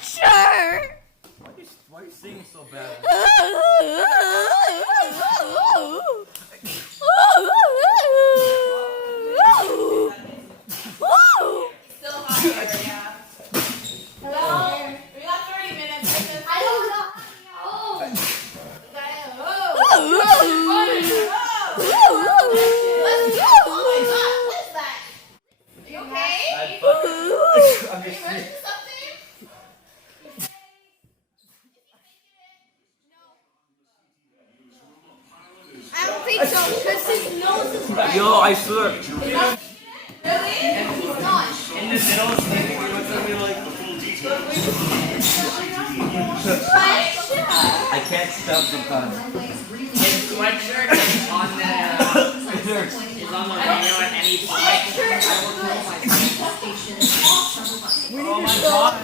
sweatshirt. Why are you singing so bad? Still hot here, yeah. Hello? We got 30 minutes. I don't know. Let's go. Oh my god, what is that? Are you okay? I'm Are you just missing something? I don't think so, because his nose is red. Yo, I swear. Really? He's not. In the middle, what's gonna be like the full details? I can't stop sometimes. His sweatshirt is on the radio at any point. I will kill myself. Oh my god.